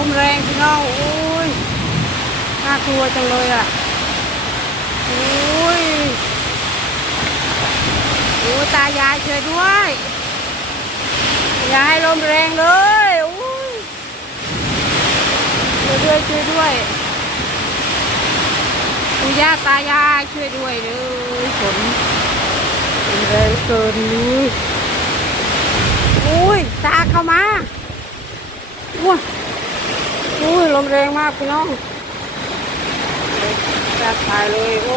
ลมแรงพี่น้องโอ้ยน่ากลัวจังเลยอ่ะโอ้ยโอ้ตายายช่วยด้วยอย่าให้ลมแรงเลยโอ้ยช่วยด้วยช่วยด้วยปู่ย่าตายายช่วยด้วยเลยฝนแรงเกินนี้อุ้ยตาเข้ามาว้าอุ้ยลมแรงมากพี่น้องจะตายเลยโอ้